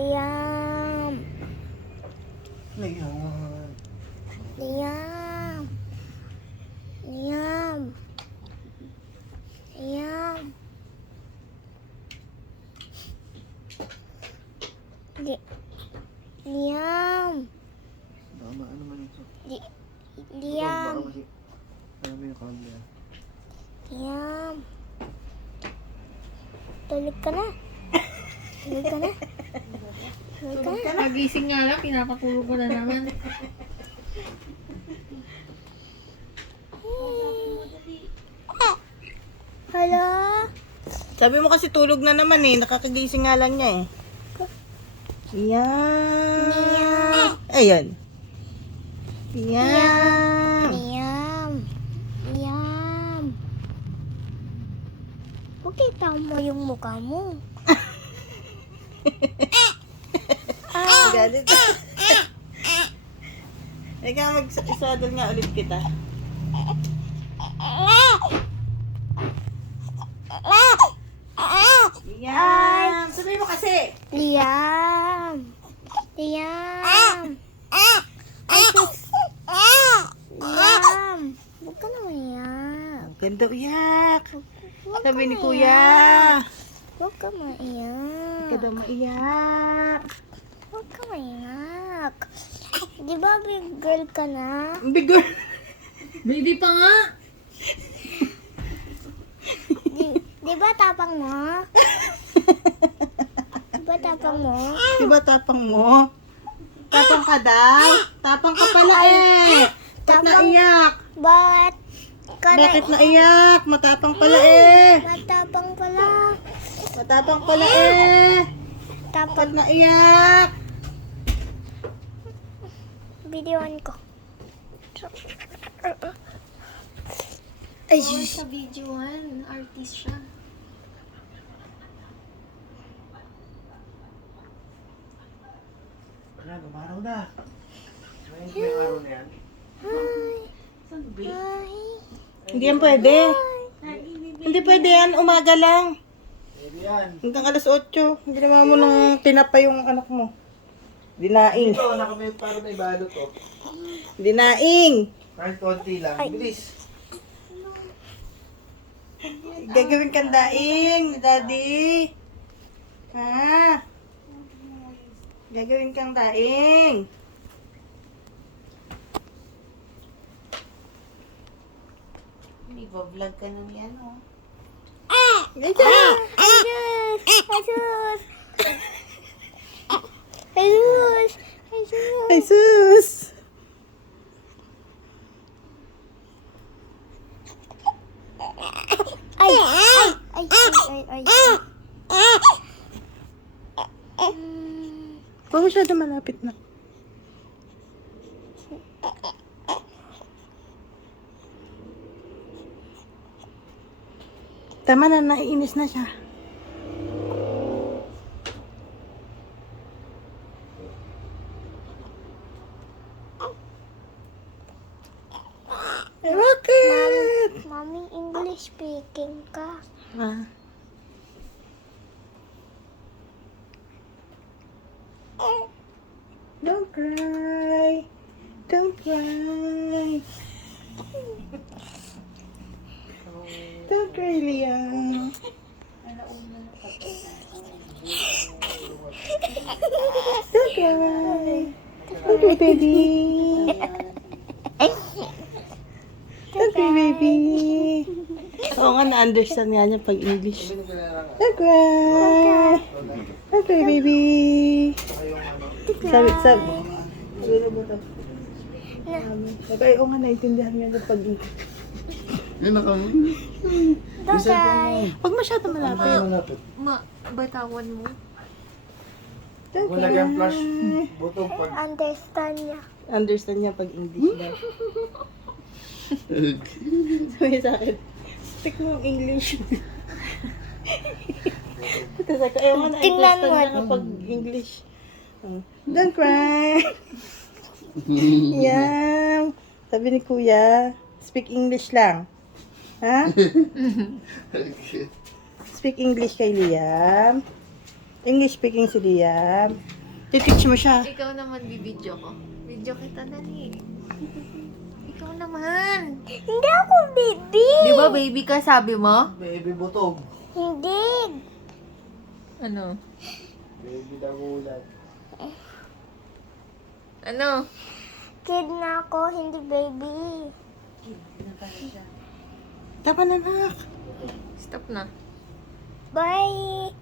Liam. Leon. Liam. Liam. Liam. Liam. Tama, ano man ito? Liam. Baka kasi, ano mo yung camera? Liam. Tulog ka na. Tulog ka na. Tulog ka na. Pagising nga lang, pinapatulog ko na naman. Hello? Sabi mo kasi tulog na naman eh. Nakakagising nga lang niya eh. Yan. Liam. Ayan. Yan. Liam. Liam. Pakita mo yung mukha mo. Galit. Ikaw mag-iswadol nga ulit kita. Yan. Sabi mo kasi. Liam. Liam. Ay, sus. Liam. Huwag ka na maiyak. Ganda uyak. Huwag Sabi ka ni maiyak. kuya. Huwag ka maiyak. Ganda maiyak. Huwag ka maiyak. Di ba big girl ka na? Bigor. Baby pa nga! Di ba tapang mo? Di ba tapang mo? Diba tapang mo? Tapang ka daw? Tapang ka pala eh. Ba't Tapang- naiyak? Ba't ka na? Bakit naiyak? Matapang pala eh. Matapang pala. Matapang pala eh. Tapang. Ba't naiyak? Videoan ko. Ay, sa videoan. Artist siya. Wala, gumaraw na. Ngayon ko yung araw na yan. Hi. Hindi yan pwede. Hindi pwede yan. Umaga lang. Pwede yan. Hanggang alas 8. Ginawa mo ng tinapa yung anak mo. Dinaing. Ito, nakamit para may balot to. Dinaing. Kahit konti lang. Bilis. Gagawin kang daing, daddy. Ha? Gagawin kang daing. Iba-vlog ka na yan, oh. Jesus! Jesus! Jesus! Jesus! Jesus! Ay! Ay! Ay! Ay! Huwag masyado malapit na. Tama na, naiinis na siya. Eh, bakit? Mommy, English speaking ka. Ah. Don't cry. Don't cry. Don't cry, Liam. Don't cry. Don't cry, baby. Don't cry, baby. Oo nga, na-understand nga niya pag English. Don't cry. Don't cry, baby. Sabi. Siguro mo ito. Sabi, oo nga, naintindihan niya niya pag English. Yun na kami. Don't cry. Huwag masyado malapit. Malapit. Batawan mo. Don't Kung lagyan flash, butong pag... Understand niya. Understand niya pag English daw. Sabi sa akin, speak mo ang English. Tapos ako, ayaw nga Tingnan na-understand mo. niya kapag English. Don't cry. Yan. Sabi ni Kuya, speak English lang. Ha? Speak English kay Liam. English speaking si Liam. I-teach mo siya. Ikaw naman, bibidyo ko. Video kita dali. Ikaw naman. Hindi ako baby. Di ba baby ka, sabi mo? Baby butog. Hindi. Ano? Baby dagulan. Ano? Kid na ako, hindi baby. Tama na, anak. Stop na. Bye.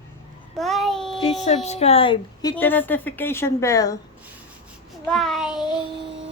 Bye. Please subscribe. Hit the notification bell. Bye.